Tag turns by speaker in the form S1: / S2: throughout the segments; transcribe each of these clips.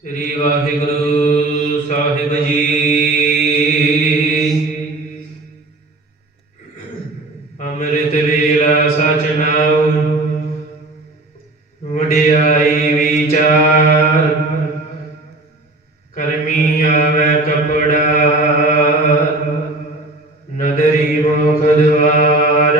S1: ਸ੍ਰੀ ਵਾਹਿਗੁਰੂ ਸਾਹਿਬ ਜੀ। ਅੰਮ੍ਰਿਤ ਵੇਲਾ ਸਚ ਨਾਉ, ਵਡਿਆਈ ਵਿਚਾਰ। ਕਰਮੀ ਆਵੇ ਕਪੜਾ, ਨਦਰੀ ਮੁਖ ਦਵਾਰ।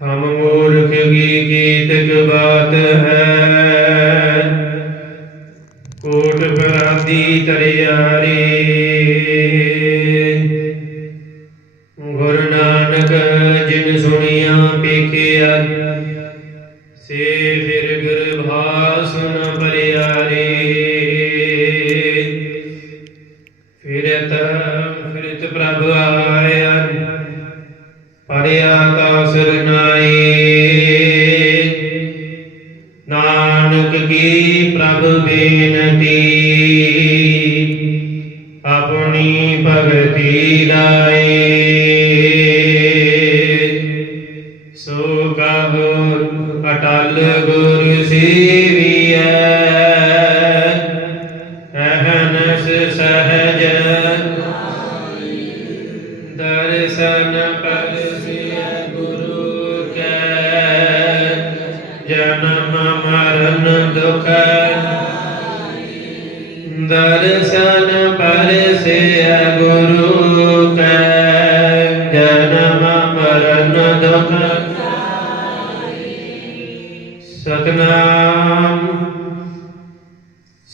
S1: ਹਮ ਮੂਰਖ ਕੀ ਕੀਤਕ ਬਾਤ ਹੈ? ਬਰਾਦੀ ਤਰਿਆਰੀ ਗੁਰੂ ਨਾਨਕ ਜਿਨ ਸੁਣਿਆ, ਪੇਖਿਆ, ਸੇ ਫਿਰ ਗੁਰ ਭਾਸਨ ਬਰਿਆਰੇ ਫਿਰਤ ਫਿਰਤ ਪ੍ਰਭ ਆਇਆ ਪੜਿਆ ਤਾ ਸਰਨਾਈ ਨਾਨਕ ਕੀ ਪ੍ਰਭ ਬੇਨਤੀ ਲਾਏ ਸੋ ਕਹੋ ਅਟਲ ਗੁਰ ਸੇਵੀਐ ਅਹਨਸ ਸਹਜ ਦਰਸ਼ਨ ਪਰਸਿਐ ਗੁਰੂ ਕੈ, ਜਨਮ ਮਰਨ ਦੁਖ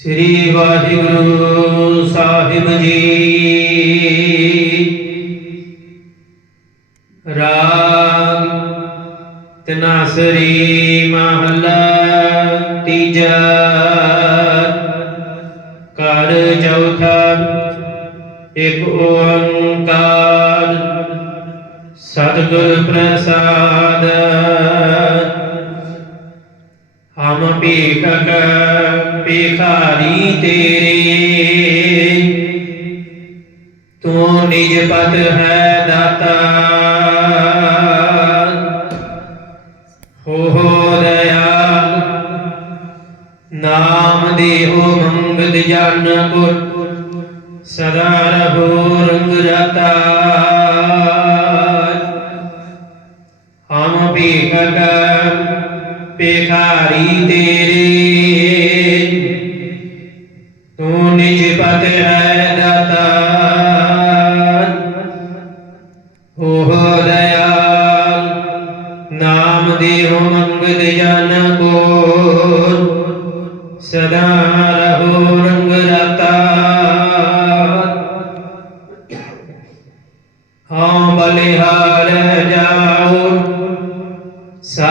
S1: ਸ੍ਰੀ ਵਾਹਿਗੁਰੂ ਸਾਹਿਬ ਜੀ। ਰਾਗ ਤਨਾਸਰੀ ਮਹਲਾ ਤੀਜਾ। ਕਰ ਚੌਥਾ। ਇੱਕ ਓੰਕਾਰ। ਸਤਿਗੁਰ ਪ੍ਰਸਾਦ। ਹਮ ਭੀਖਕ ਭਿਖਾਰੀ ਤੇਰੇ। ਤੂੰ ਨਿਜ ਪਤ ਹੈ ਦਾਤਾ। ਹੋ ਹੋ ਦਇਆਲ ਨਾਮ ਦੇਹੋ ਮੰਗਲ ਜਨ ਕੋ ਸਦਾ ਰਹੋ ਰੰਗ ਰਤਾ। ਹਮ ਭੀਖਕ ਭਿਖਾਰੀ ਤੇਰੇ। ਤੂੰ ਨਿਜ ਪਤ ਹੈ ਦਾਤਾ। ਹੋ ਦਇਆਲ, ਨਾਮ ਦੇਹੁ ਮੰਗਲ ਜਨ ਕੋ ਸਦਾ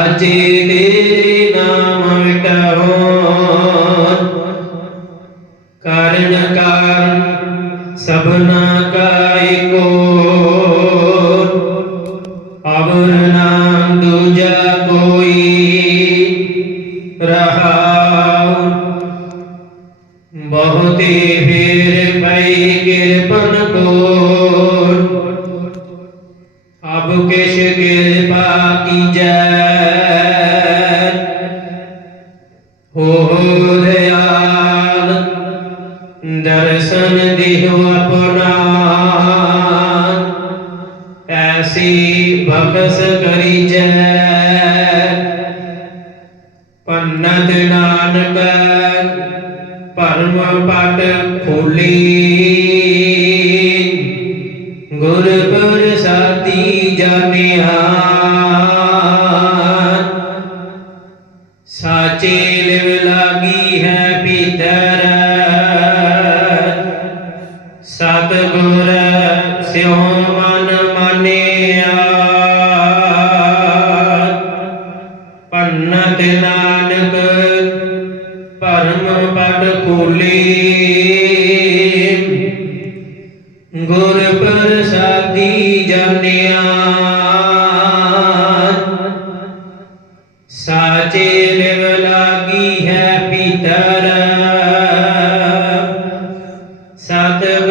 S1: ਸਾਚੇ ਤੇਰੇ ਨਾਮ ਵਿਟਾਓ ਕਾਰਨ ਕਾਰਨ ਸਭਨਾ ਕਾ ਏਕੋ ਅਵਰ ਨਾਮ ਦੂਜਾ ਕੋਈ ਰਹਾਉ। ਬਹੁਤੇ ਫੇਰ ਪਈ ਕਿਰਪਨ ਕੋ ਅਬ ਕਿਛ ਕਿਰਪਾ ਕੀਜੈ। ਹੋ ਦਇਆਲ ਦਰਸ਼ਨ ਦਿਓ ਆਪਣਾ ਐਸੀ ਬਖਸ ਕਰੀਜੈ ਪੰਨਤ ਨਾਨਕ ਪਰਮ ਪਟ ਖੋਲੀ। ਗੁਰ ਪ੍ਰਸਾਦੀ ਜਾਣਿਆ। ਸਤਿਗੁਰ ਸਿਉ ਮਨ ਮਾਨਿਆ। ਪੰਨਤ ਨਾਨਕ ਪਰਮ ਪਦ ਕੋਲੀ। ਗੁਰ ਪ੍ਰਸਾਦੀ ਜਨਿਆ ਸਾਚੇ ਲਿਵ ਲਾਗੀ ਹੈ ਪੀਤਰ। ਸਤਿ